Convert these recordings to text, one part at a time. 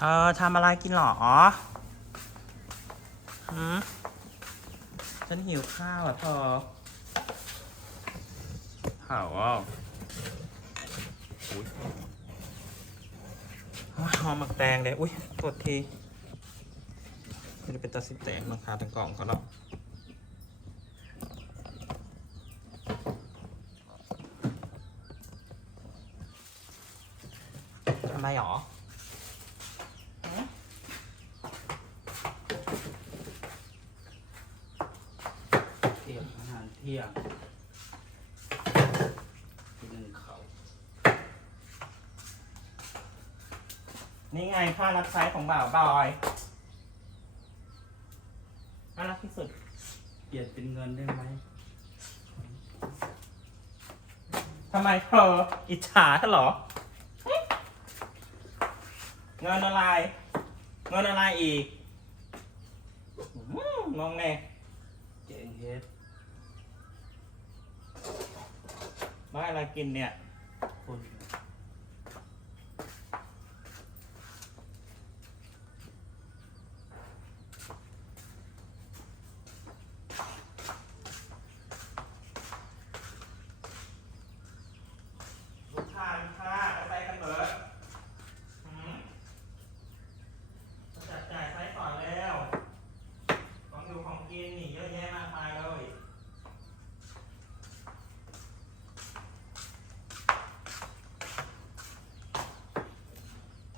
เธอทำอะไรกินหรอหืมฉันหิวข้าวอะเธอเผาอะอุ้ยหอมหมักแตงเลย อุ้ยกดทีไม่ได้เป็นตาสิแตกนะคะทั้งกล่องเขาหรอกทำไมหรอ เที่ยงอาหารเที่ยงกินหนึ่งเขานี่ไงค่ารับใช้ของบ่าวบอยน่ารักที่สุด เปลี่ยนเป็นเงินได้ไหมทำไมเธออิจฉาฉันเหรอ เงินอะไร เงินอะไรอีกอื้อมองแน่เจงเฮ็ด ไม้อะไรกินเนี่ยคุณ ลูกค้าลูกค้าเอาไปกันเบิดหืมมาจัดจ่ายไซส์ก่อนแล้ว ของอยู่ของกินนี่เยอะแยะมากมายเลย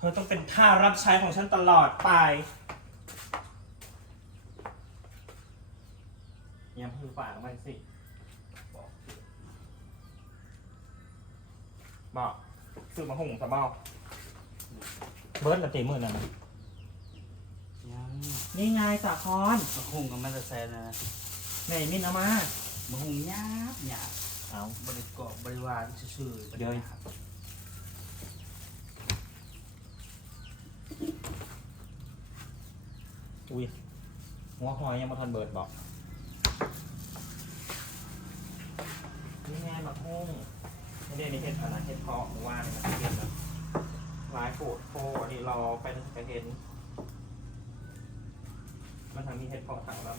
เธ อต้องเป็นท่ารับใช้ของฉันตลอดไปยังคือปากมันสิบอกบอกซื้อมาหุงสะบอกเบิร์ดละตีมือนั่นน่ะยังนี่ไงสาคอนมะฮุงกับมันจะแซนนะไหนมินเอามามะฮุงหยาบหยาบเอาบริกรอบบริวารซื่อๆบริเดี๋ยวหาร อุ้ยหัวหอยยังมาทันเบิดบอกนี่ไงมาหุ้งไม่ได้ในเห็ดอะไรเห็ดเพาะว่านมันเห็ดนะลายโฟดโฟอันนี้รอไปถึงจะเห็น มันทำมีเห็ดเพาะถังแล้ว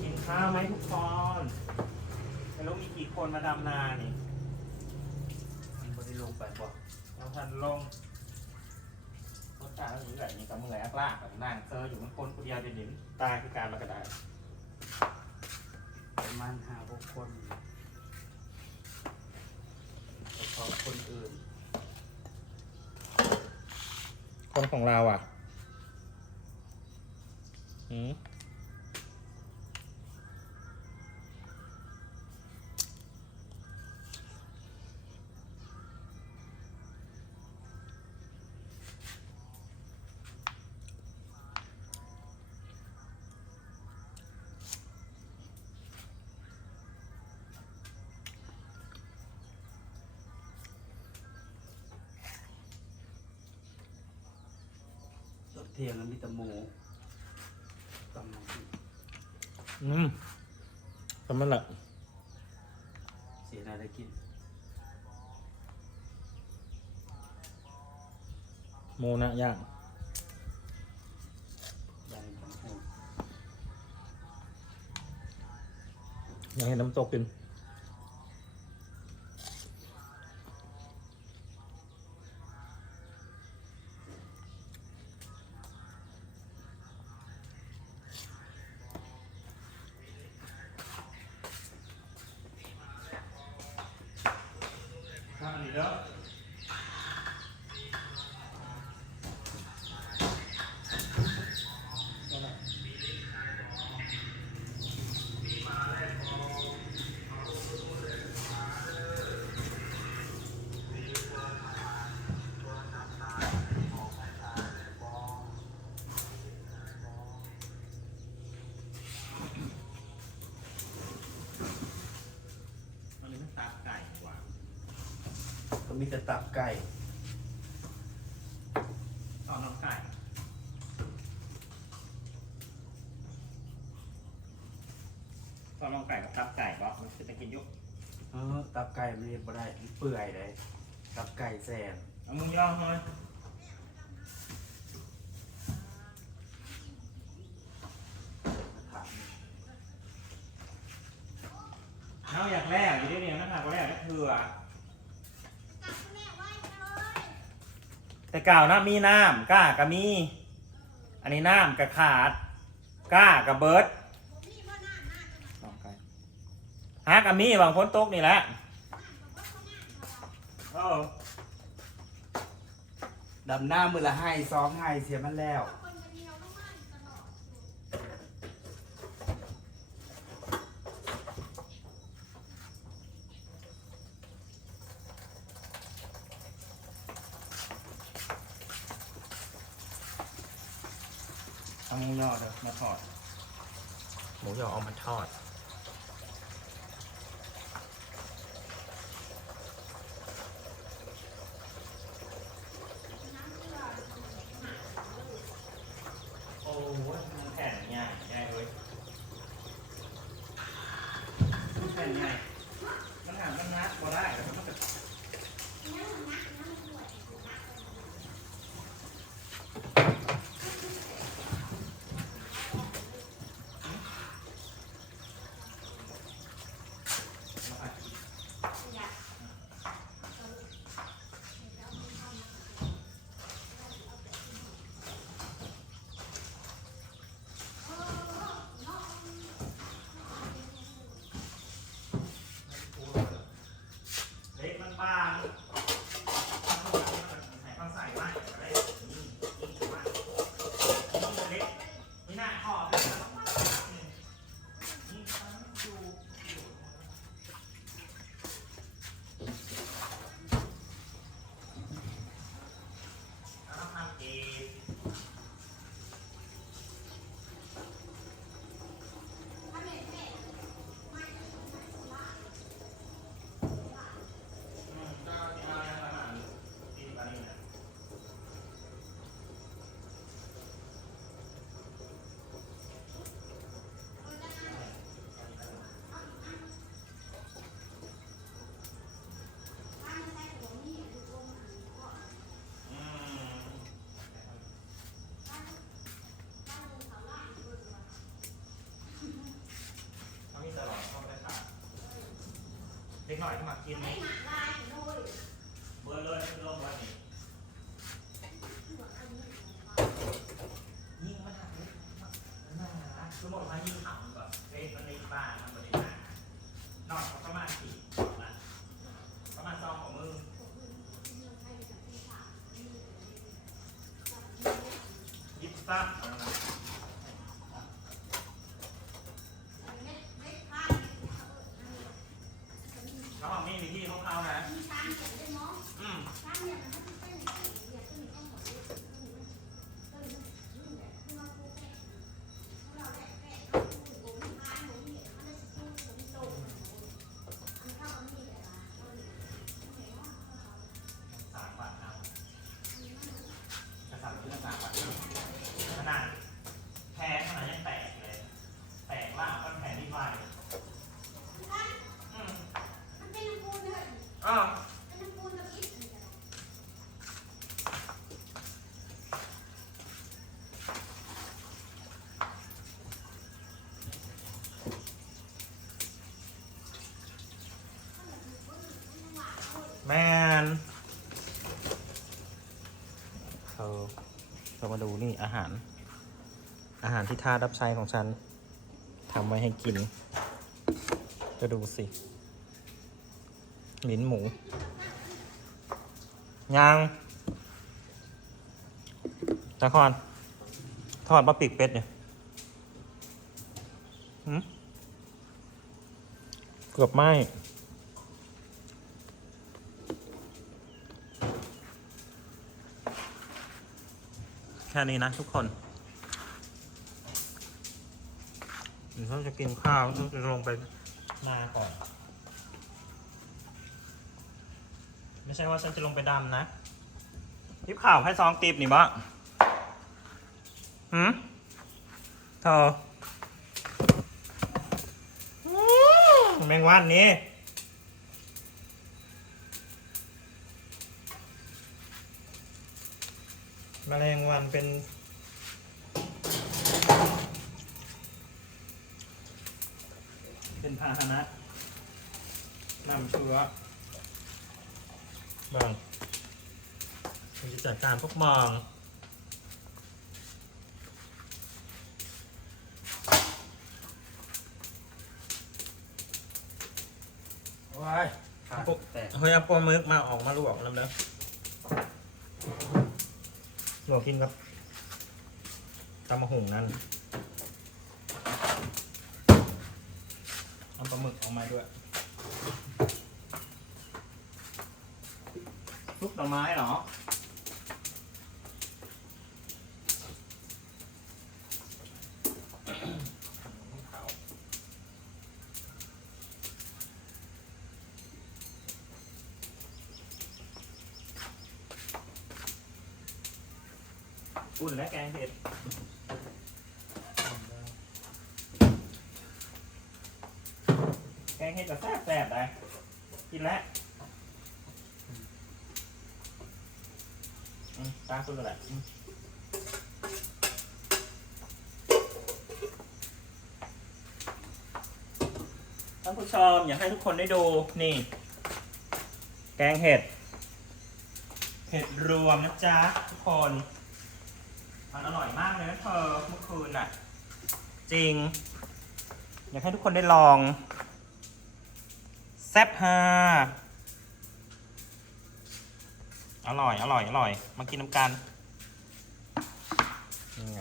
กินข้าวไหมทุกคนไม่รู้มีกี่คนมาดำนานี่มันบริลงไปบอกเราทันลง รถจ่าหรือแบบนี้กับมืออักลากกับนั่งเซอร์อยู่มันคนคนเดียวเด่นๆตายคือการมากระไดประมาณห้าหกคนพอคนอื่น คนของเราอะ อืม เที่ยงแล้วมีแต่หมูกำลังกินอืมทำมันละเสียอะไรกินโมนะย่างได้มะฮุงยังเห็นน้ำตกกิน ข้าวนี่เด้อ มันเลยมันตาไก่กว่า ก็ มีแต่ตับไก่ตอนน้องไก่ตอนน้องไก่กับตับไก่ก็มันคือตะกินอยุกเออตับไก่มันเรียบได้มันเปื่อยเลยกับไก่แสนเอามึงย่องเฮ้ยเอาอยากแรกอยู่ที่นี่นะครับก็แรกก็คือ แต่กล่าวนะมีน้ำก้ากับมี อันนี้น้ำกับขาด ก้ากับเบิร์ดสองไก่ฮากับมีบางพ้นตกนี่แหละดำหน้ามือละให้ซ้อมให้เสียมันแล้ว เอาหมูยอเดี๋ยวมา ทอด หมูยอเอามาทอด โอ้ยมันแผ่นใหญ่ใหญ่เลยมันแผ่นใหญ่มันหามันนัดพอได้แต่มันก็เล็กมันบางใส่ข้าวใส่ไว้อะไรนี่นี่ถือว่านี่เล็กนี่น่าขอบเลยนะนี่ตั้งอยู่อยู่แล้วทำเอง อืมก็เอาอย่างประมาณสี่สิบนาทีนะอืมเขามีตลอดชอบไปค่ะเด็ก หน่อยที่มากินไหมเบอร์เลยลงวันนี้ แมนเราเรามาดูนี่อาหาร อาหารที่ทารับใช้ของฉันทำไว้ให้กิน จะดูสิลิ้นหมูยางตะคอนทอดปลาปีกเป็ดเนี่ยเกือบไหม้ ค่นี้นะทุกคนเดี๋ยวเราจะกินข้าวเราจะลงไปนาก่อน ไม่ใช่ว่าฉันจะลงไปดำนะทิปข่าวให้ซองตีบนี่บ้าหืมเธออืมแมงวันนี้ แมลงวันเป็น เป็นพาหนะนำเชื้อบางเราจะจัดการพวกมองว้ายขาดแตก เฮ้ยเอาปลาหมึกมาออกมาลวกน้ำเด้อ ลวกกินกับตำมะหุงนั่นเอาปลาหมึกออกมาด้วยซุปหน่อไม้เหรอุ่นและแกงเห็ดแกงเห็ดก็แซ่บแซ่บได้กินแล้วตาสุดแล้วแหละท่านผู้ชมอยากให้ทุกคนได้ดูนี่ แกงเห็ด เห็ดรวมนะจ๊ะทุกคน มันอร่อยมากเลยนะเธอเมื่อคืนน่ะ จริง อยากให้ทุกคนได้ลอง แซ่บฮาอร่อย อร่อย อร่อย มากินน้ำกันนี่ไง